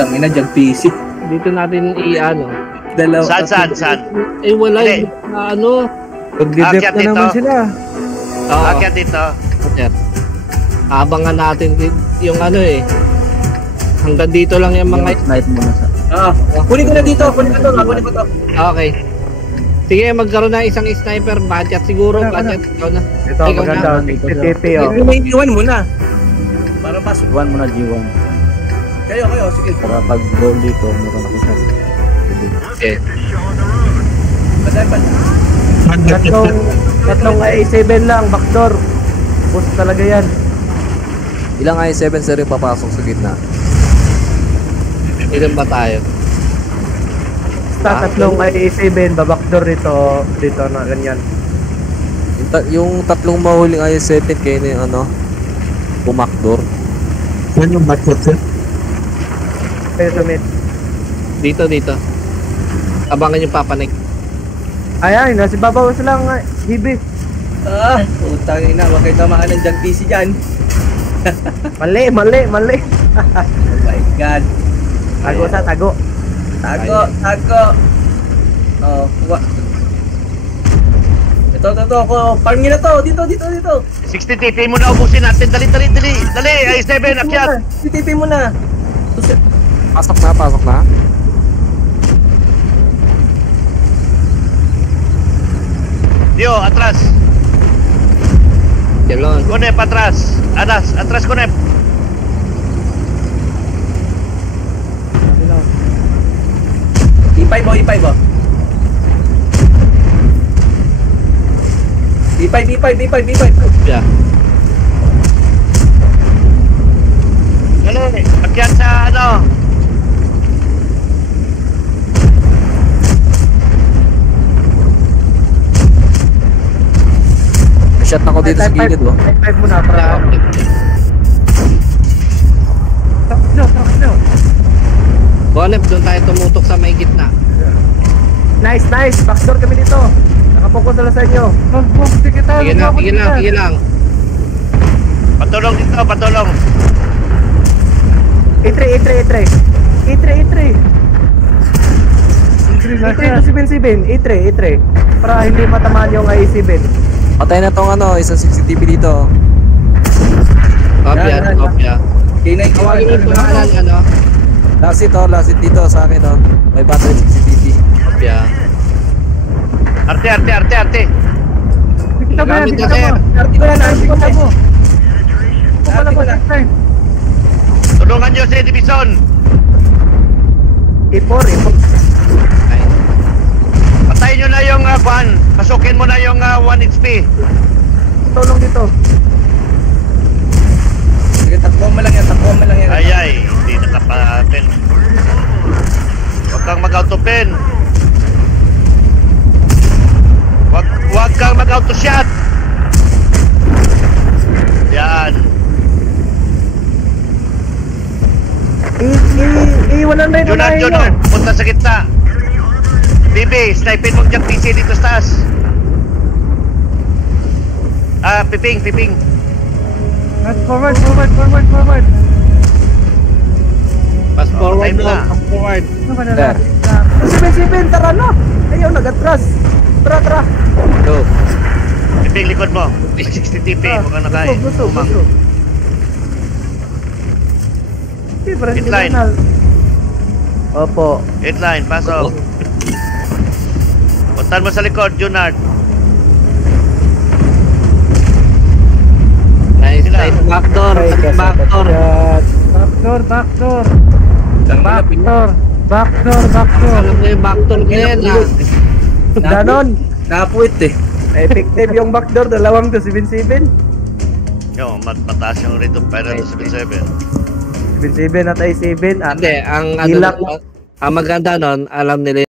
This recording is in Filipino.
Tangina, jag PC. Dito natin i-ano. Dalawa. Saan? Eh wala Hindi. yung ano. Pag-dep Akyat na dito. naman sila. Oo. Akyat dito. Sir. Abangan natin yung ano eh. Hanggang dito lang yung mga... Snipe muna sa... Kunin ko na dito. Kunin ko to. Okay. Sige, magkaroon na isang sniper. Budget siguro. Budget. Ikaw na. Ito, Ikaw maganda. na. TTP, oh. May iwan muna. Para pasok. Iwan mo na G1. Kayo, sige. Para pag goal dito, meron ako siya. Okay. Tatlong A7 lang, backdoor. Push talaga yan. Ilang i7 sir yung papasok sa gitna? Ilan ba tayo? Tatlong A7, backdoor dito na ganyan. Yung tatlong mahuling i7 kayo na yung ano, bumakdor. Saan yung backdoor sir? Kaya sa mid. Dito. Abangan yung papanik. Ay, nasa babaw lang hibi. Utang ina, wag kayo tamaan ng jag PC dyan. Mali. Oh my god. Tago. Tago. Oh, ito, parangin na to, dito. 60 TP mo na ubusin natin. Dali. I7, akyat. TTP mo na. Pasok na. Dio, atras. Yalon. Konep, atras. Atras konep. E5 mo. E5. Yeah. Dali, akyat sa ano. Shot ako dito sa gilid, oh. 5 muna para. Takno. Bonep, doon tayo tumutok sa may gitna. Nice. Backdoor kami dito. Nakapokus na lang sa inyo. Sige lang. Patulong dito, patulong. E3. E3 to 7. E3. Para hindi matamaan yung i7. Patay na tong ano, isang CCTV dito. Kopya. Kinay Tawagin mo yung pangalan, ano? Last hit dito sa akin, oh. May battery CCTV. Kopya. Arte. Gamit na, sir. Arti ko na. Tulungan nyo si Division. E4. Ay. Patayin nyo na yung van. Pasukin mo na yung 1 HP. Tulong dito. Sige, takbuhan mo lang yan. Ay, hindi nakapatin. Huwag kang mag-autopin. Huwag kang mag-auto-shot. Yan. I100 Junard, punta sa gitna. Bibi, snipein mo dyan PC dito sa taas. Piping. Forward. Pass forward time mo. na. Pass forward. Sir. 7, tara na. Ayaw, nag-atras. Tara. Go. Piping, likod mo. 60 TP, huwag kang nakain. Gusto. Hitline. Opo. Hitline, pasok. Puntan mo sa likod, Junard. Nice. Backdoor. Alam mo yung backdoor ko yan, ha? Ganon. Napuwit eh. Effective yung backdoor, 2-7. Yung, mataas yung rate of fire ng 77. 7 at i7. Hindi, ang Hilak. maganda nun, alam nila